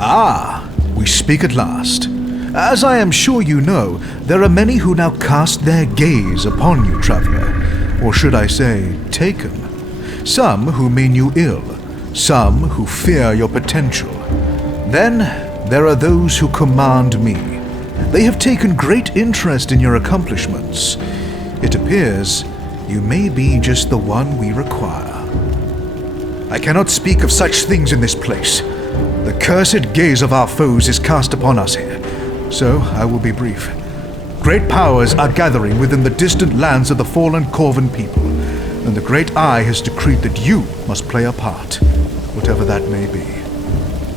Ah, we speak at last. As I am sure you know, there are many who now cast their gaze upon you, traveler. Or should I say, taken. Some who mean you ill, some who fear your potential. Then there are those who command me. They have taken great interest in your accomplishments. It appears you may be just the one we require. I cannot speak of such things in this place. The cursed gaze of our foes is cast upon us here, so I will be brief. Great powers are gathering within the distant lands of the fallen Coven people, and the Great Eye has decreed that you must play a part, whatever that may be.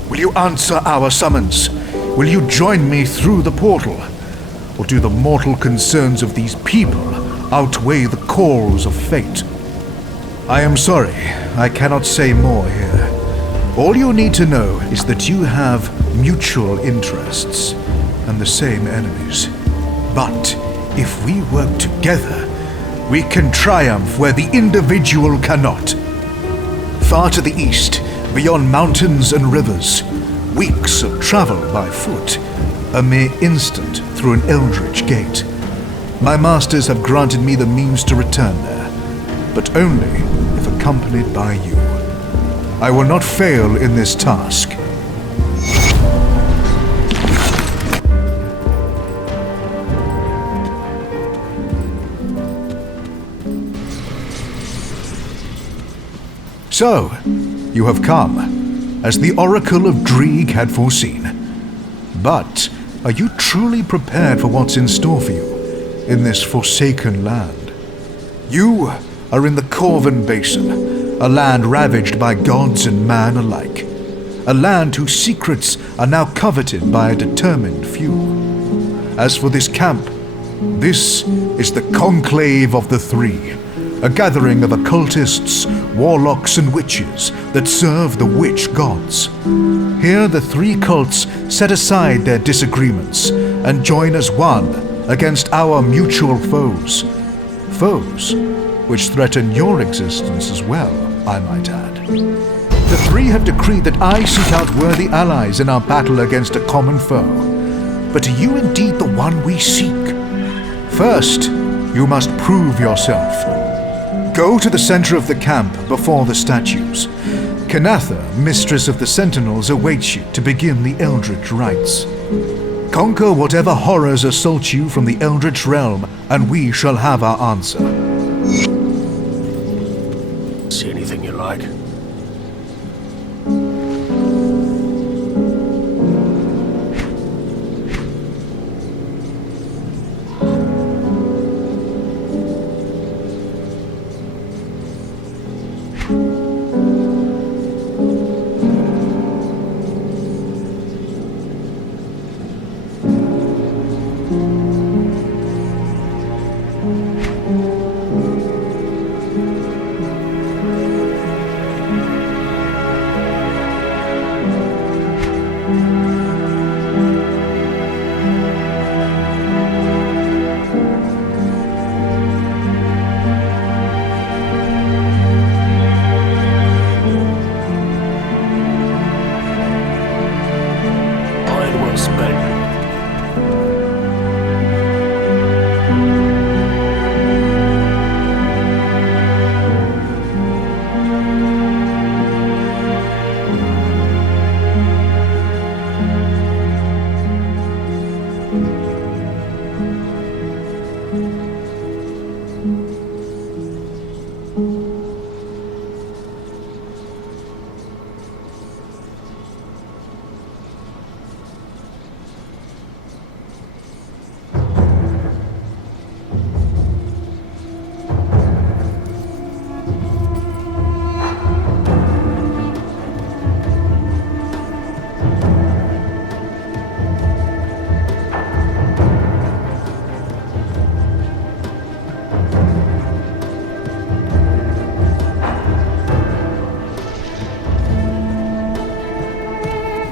Will you answer our summons? Will you join me through the portal? Or do the mortal concerns of these people outweigh the calls of fate? I am sorry, I cannot say more here. All you need to know is that you have mutual interests and the same enemies. But if we work together, we can triumph where the individual cannot. Far to the east, beyond mountains and rivers, weeks of travel by foot, a mere instant through an eldritch gate. My masters have granted me the means to return there, but only if accompanied by you. I will not fail in this task. So, you have come, as the Oracle of Dreeg had foreseen. But are you truly prepared for what's in store for you in this forsaken land? You are in the Coven Basin, a land ravaged by gods and man alike. A land whose secrets are now coveted by a determined few. As for this camp, this is the Conclave of the Three, a gathering of occultists, warlocks, and witches that serve the witch gods. Here the three cults set aside their disagreements and join as one against our mutual foes. Foes which threaten your existence as well, I might add. The three have decreed that I seek out worthy allies in our battle against a common foe. But are you indeed the one we seek? First, you must prove yourself. Go to the center of the camp before the statues. Kanatha, mistress of the Sentinels, awaits you to begin the Eldritch rites. Conquer whatever horrors assault you from the Eldritch realm, and we shall have our answer. See anything you like?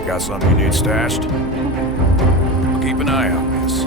Got something you need stashed? I'll keep an eye on this.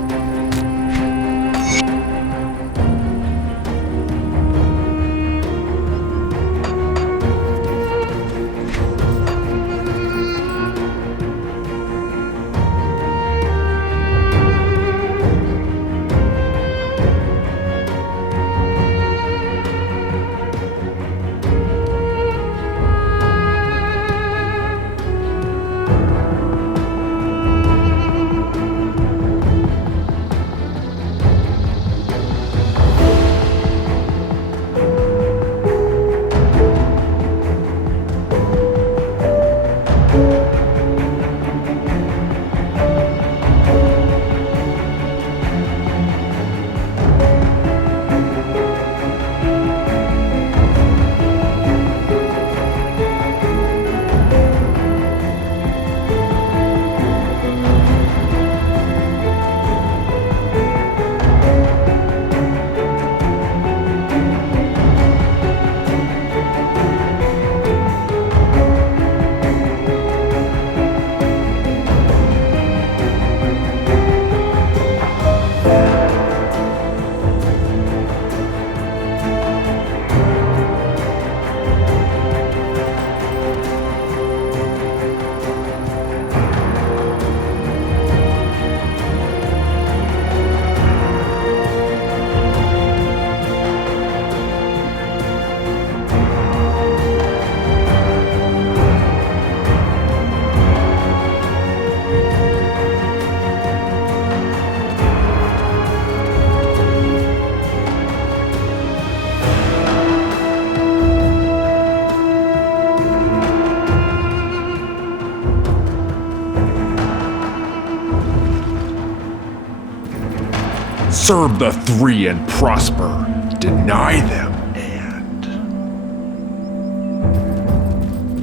Serve the three and prosper. Deny them and...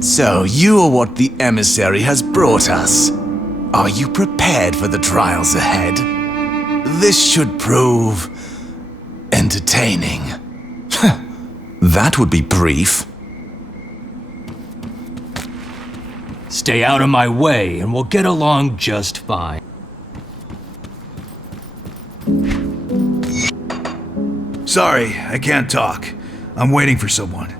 So, you are what the Emissary has brought us. Are you prepared for the trials ahead? This should prove... entertaining. That would be brief. Stay out of my way, and we'll get along just fine. Sorry, I can't talk. I'm waiting for someone.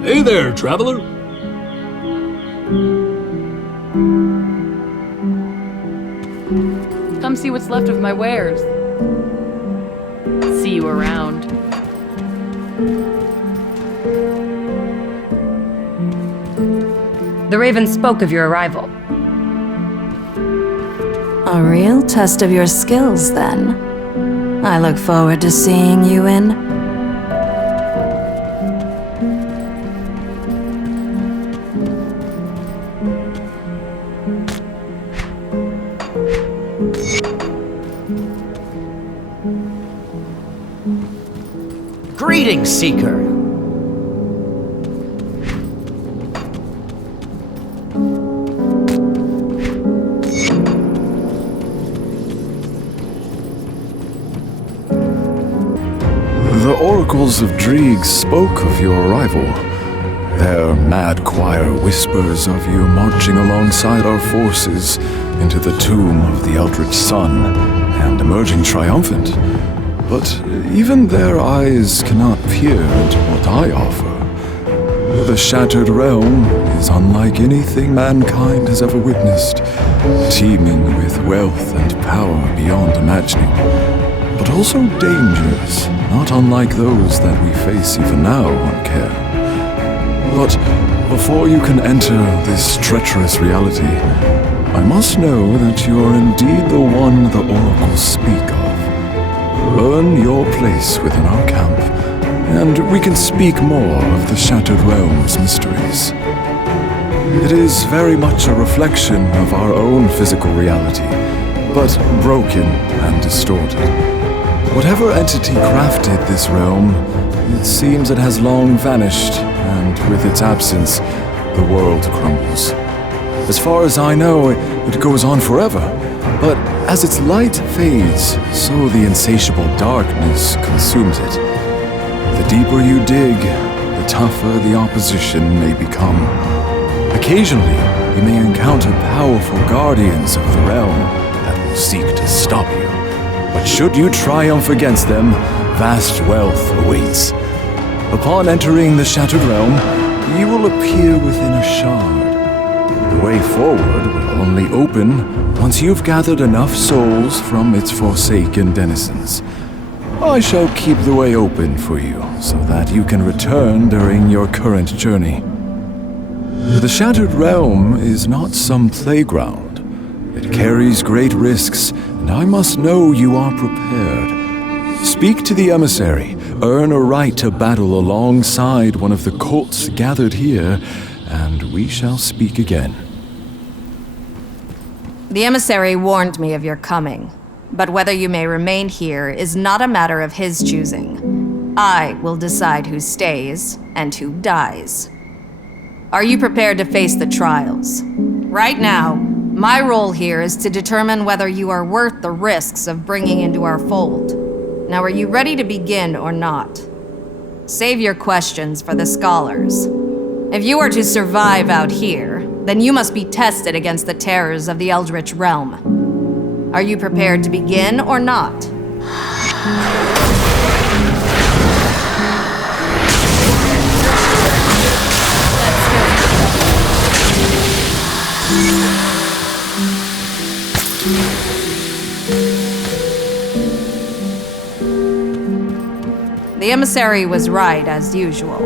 Hey there, traveler. Come see what's left of my wares. See you around. The Raven spoke of your arrival. A real test of your skills, then. I look forward to seeing you in. Greetings, Seeker. The oracles of Dreeg spoke of your arrival. Their mad choir whispers of you marching alongside our forces into the tomb of the Eldritch Sun and emerging triumphant. But even their eyes cannot peer into what I offer. The Shattered Realm is unlike anything mankind has ever witnessed, teeming with wealth and power beyond imagining, but also dangers, not unlike those that we face even now on Care. But before you can enter this treacherous reality, I must know that you're indeed the one the oracles speak of. Earn your place within our camp, and we can speak more of the Shattered Realm's mysteries. It is very much a reflection of our own physical reality, but broken and distorted. Whatever entity crafted this realm, it seems it has long vanished, and with its absence, the world crumbles. As far as I know, it goes on forever, but as its light fades, so the insatiable darkness consumes it. The deeper you dig, the tougher the opposition may become. Occasionally, you may encounter powerful guardians of the realm that will seek to stop you. But should you triumph against them, vast wealth awaits. Upon entering the Shattered Realm, you will appear within a shard. The way forward will only open once you've gathered enough souls from its forsaken denizens. I shall keep the way open for you, so that you can return during your current journey. The Shattered Realm is not some playground. It carries great risks, and I must know you are prepared. Speak to the Emissary, earn a right to battle alongside one of the cults gathered here, and we shall speak again. The Emissary warned me of your coming, but whether you may remain here is not a matter of his choosing. I will decide who stays and who dies. Are you prepared to face the trials? Right now, my role here is to determine whether you are worth the risks of bringing into our fold. Now, are you ready to begin or not? Save your questions for the scholars. If you are to survive out here, then you must be tested against the terrors of the Eldritch Realm. Are you prepared to begin or not? Emissary was right, as usual.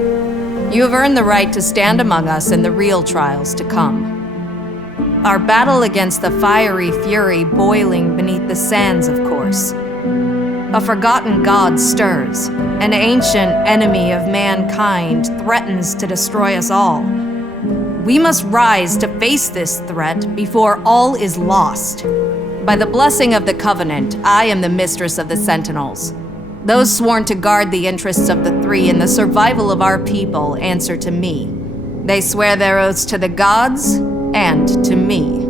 You have earned the right to stand among us in the real trials to come. Our battle against the fiery fury boiling beneath the sands, of course. A forgotten god stirs. An ancient enemy of mankind threatens to destroy us all. We must rise to face this threat before all is lost. By the blessing of the Covenant, I am the mistress of the Sentinels. Those sworn to guard the interests of the Three and the survival of our people answer to me. They swear their oaths to the gods and to me.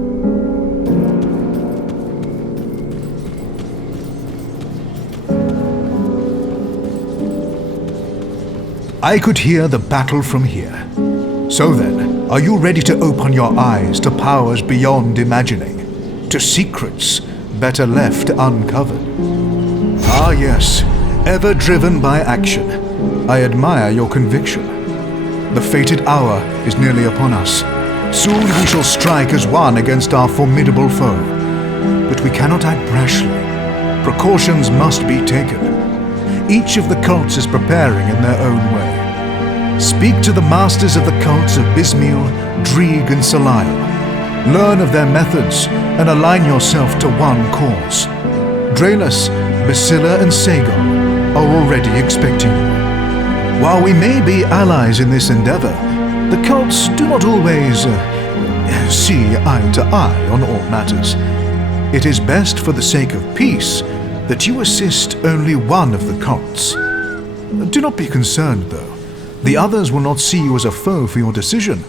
I could hear the battle from here. So then, are you ready to open your eyes to powers beyond imagining? To secrets better left uncovered? Ah yes, ever driven by action. I admire your conviction. The fated hour is nearly upon us. Soon we shall strike as one against our formidable foe. But we cannot act brashly. Precautions must be taken. Each of the cults is preparing in their own way. Speak to the masters of the cults of Bismiel, Dreeg, and Salile. Learn of their methods and align yourself to one cause. Draelus, Basilla, and Sagon are already expecting you. While we may be allies in this endeavor, the cults do not always see eye to eye on all matters. It is best for the sake of peace that you assist only one of the cults. Do not be concerned, though. The others will not see you as a foe for your decision.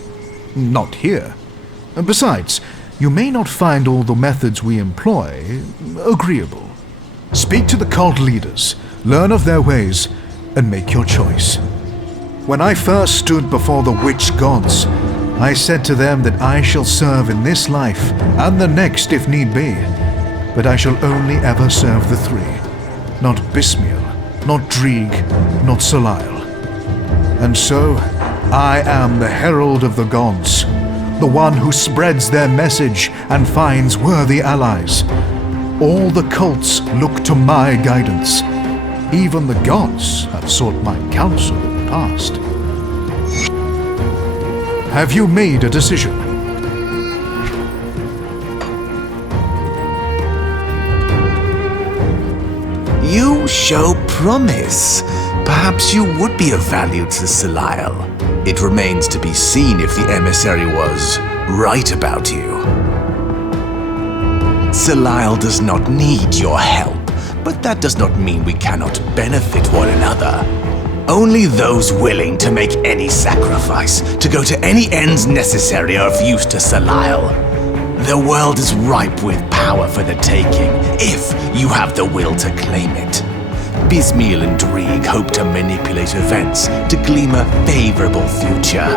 Not here. Besides, you may not find all the methods we employ agreeable. Speak to the cult leaders, learn of their ways, and make your choice. When I first stood before the witch gods, I said to them that I shall serve in this life and the next if need be, but I shall only ever serve the Three. Not Bismiel, not Dreeg, not Salile. And so, I am the herald of the gods, the one who spreads their message and finds worthy allies. All the cults look to my guidance. Even the gods have sought my counsel in the past. Have you made a decision? You show promise. Perhaps you would be of value to Salile. It remains to be seen if the emissary was right about you. Salile does not need your help, but that does not mean we cannot benefit one another. Only those willing to make any sacrifice, to go to any ends necessary, are of use to Salile. The world is ripe with power for the taking, if you have the will to claim it. Bismiel and Dreeg hope to manipulate events to glean a favorable future.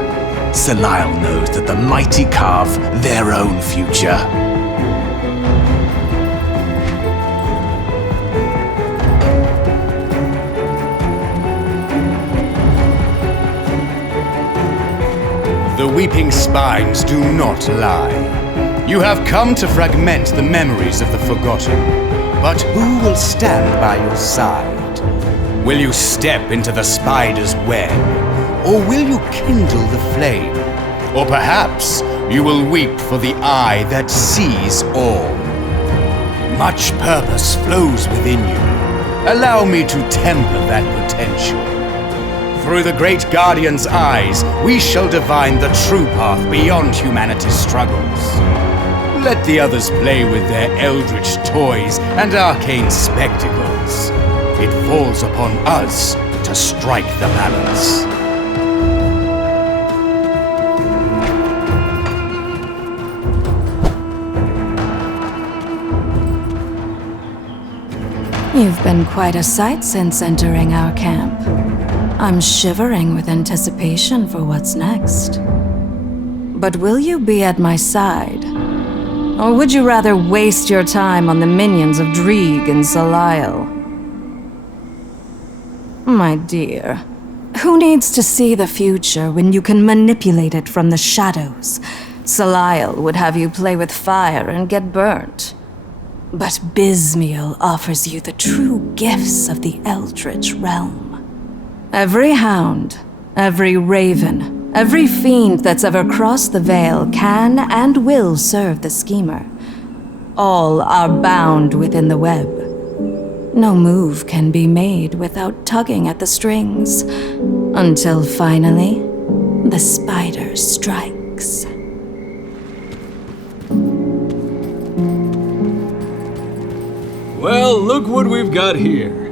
Salile knows that the mighty carve their own future. The weeping spines do not lie. You have come to fragment the memories of the forgotten. But who will stand by your side? Will you step into the spider's web? Or will you kindle the flame? Or perhaps you will weep for the eye that sees all. Much purpose flows within you. Allow me to temper that potential. Through the great guardian's eyes, we shall divine the true path beyond humanity's struggles. Let the others play with their eldritch toys and arcane spectacles. It falls upon us to strike the balance. You've been quite a sight since entering our camp. I'm shivering with anticipation for what's next. But will you be at my side? Or would you rather waste your time on the minions of Dreeg and Salile? My dear, who needs to see the future when you can manipulate it from the shadows? Salile would have you play with fire and get burnt. But Bismiel offers you the true gifts of the Eldritch realm. Every hound, every raven, every fiend that's ever crossed the Veil can and will serve the schemer. All are bound within the web. No move can be made without tugging at the strings, until finally, the spider strikes. Well, look what we've got here.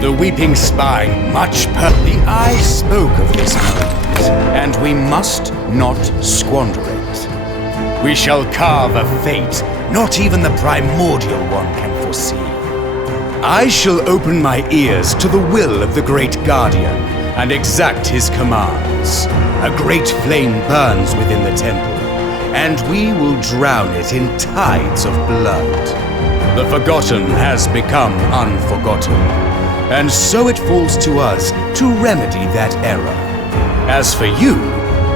The weeping spine, the eye spoke of this moment, and we must not squander it. We shall carve a fate not even the primordial one can foresee. I shall open my ears to the will of the Great Guardian and exact his commands. A great flame burns within the temple, and we will drown it in tides of blood. The forgotten has become unforgotten, and so it falls to us to remedy that error. As for you,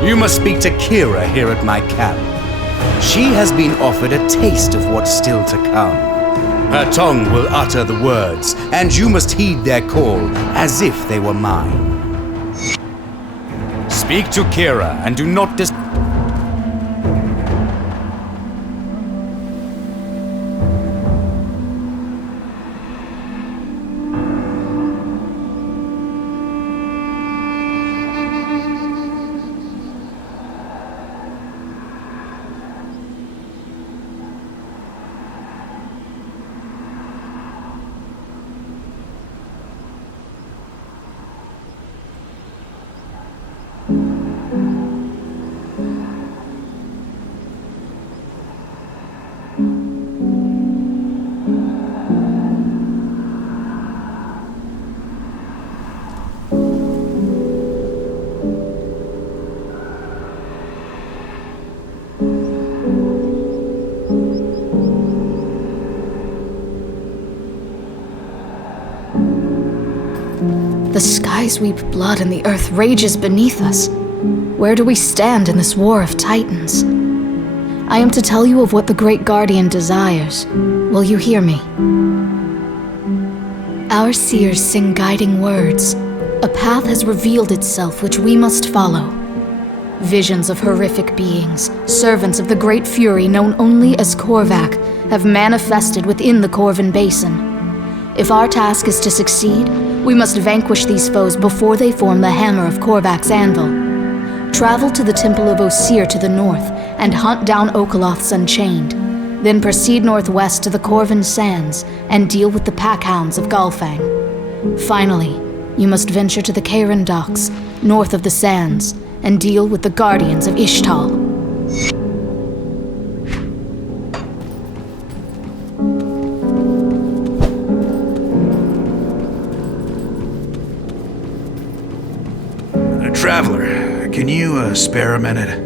you must speak to Kira here at my camp. She has been offered a taste of what's still to come. Her tongue will utter the words, and you must heed their call as if they were mine. Speak to Kira and do not The skies weep blood and the earth rages beneath us. Where do we stand in this war of titans? I am to tell you of what the Great Guardian desires. Will you hear me? Our seers sing guiding words. A path has revealed itself which we must follow. Visions of horrific beings, servants of the Great Fury known only as Korvac, have manifested within the Corvin Basin. If our task is to succeed, we must vanquish these foes before they form the hammer of Korvac's anvil. Travel to the Temple of Osir to the north and hunt down Okaloth's Unchained. Then proceed northwest to the Corvin Sands and deal with the packhounds of Galfang. Finally, you must venture to the Karen Docks, north of the Sands, and deal with the Guardians of Ishtal. Traveler, can you spare a minute?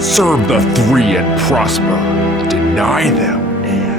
Serve the three and prosper. Deny them and...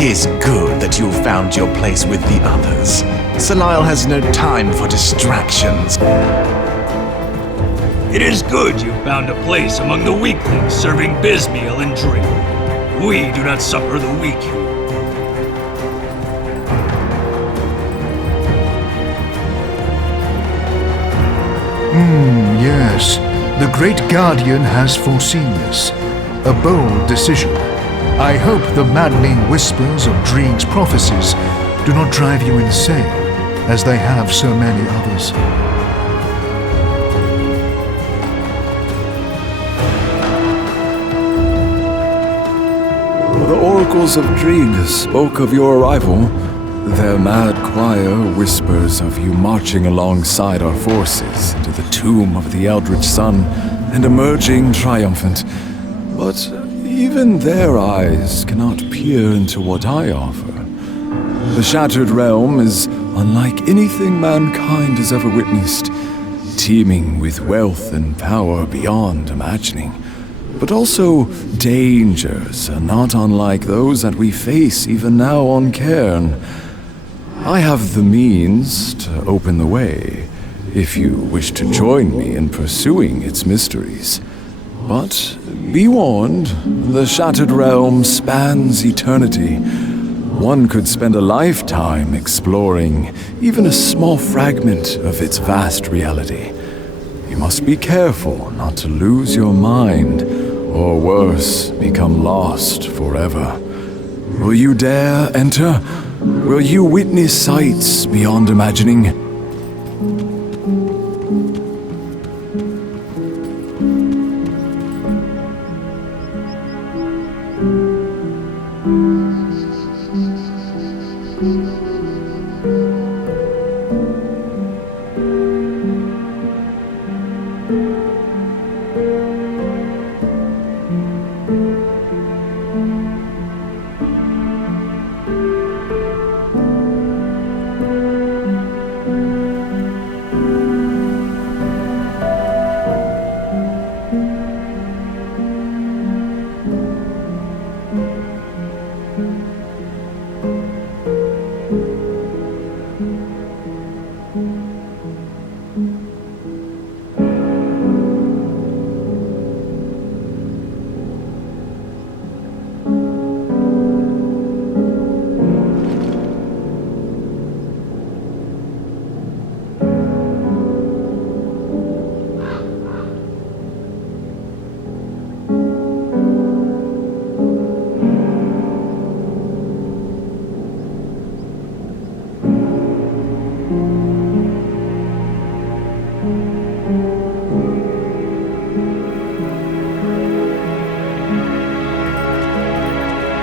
It is good that you found your place with the others. Salile has no time for distractions. It is good you found a place among the weaklings serving bismeal and drink. We do not succor the weak here. Yes. The Great Guardian has foreseen this. A bold decision. I hope the maddening whispers of Dreeg's prophecies do not drive you insane, as they have so many others. The oracles of Dreeg spoke of your arrival. Their mad choir whispers of you marching alongside our forces into the tomb of the Eldritch Sun and emerging triumphant. But even their eyes cannot peer into what I offer. The Shattered Realm is unlike anything mankind has ever witnessed, teeming with wealth and power beyond imagining. But also dangers not unlike those that we face even now on Cairn. I have the means to open the way, if you wish to join me in pursuing its mysteries. But be warned, the Shattered Realm spans eternity. One could spend a lifetime exploring even a small fragment of its vast reality. You must be careful not to lose your mind, or worse, become lost forever. Will you dare enter? Will you witness sights beyond imagining?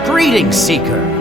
Greetings, Seeker.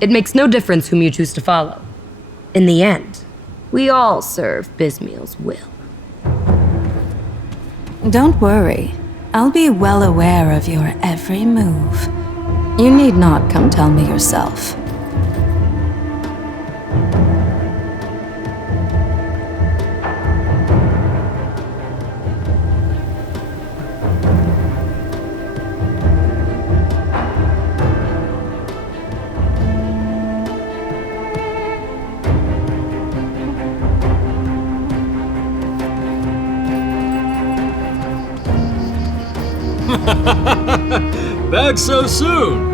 It makes no difference whom you choose to follow. In the end, we all serve Bismeal's will. Don't worry. I'll be well aware of your every move. You need not come tell me yourself. Back so soon?